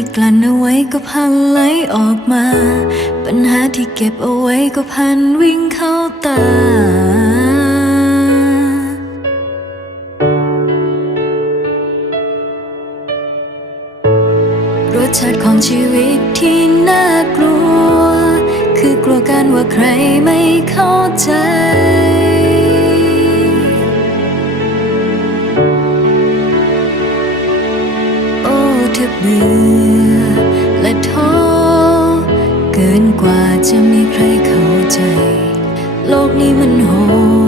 ที่กลั่นเอาไว้ก็พังไหลออกมา ปัญหาที่เก็บเอาไว้ก็พันวิ่งเข้าตา รสชาติของชีวิตที่น่ากลัว คือกลัวการว่าใครไม่เข้าใจ อ้เธอเบื่อและท้อเกินกว่าจะมีใครเข้าใจ โลกนี้มันโหด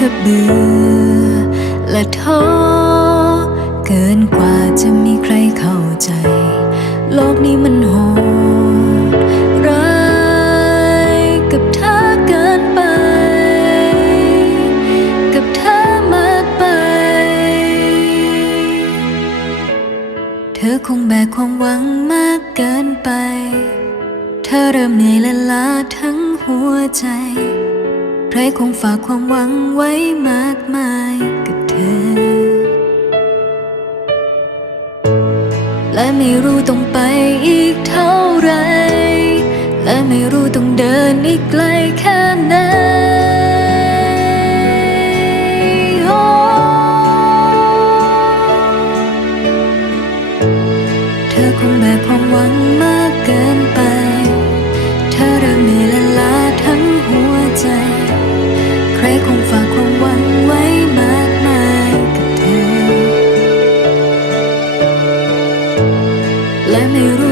เธอเบื่อ และท้อเกินกว่าจะมีใครเข้าใจ โลกนี้มันโหดร้ายกับเธอเกินไป กับเธอมากไป เธอคงแบกความหวังมากเกินไป เธอเริ่มเหนื่อยและล้าทั้งหัวใจ ใครคงฝากความหวังไว้มากมายกับเธอ และไม่รู้ต้องไปอีกเท่าไร และไม่รู้ต้องเดินอีกไกลแค่ไหนเธอคงแบกความหวังมากเกินไป เธอเริ่มเหนื่อยและล้าทั้งหัวใจ แล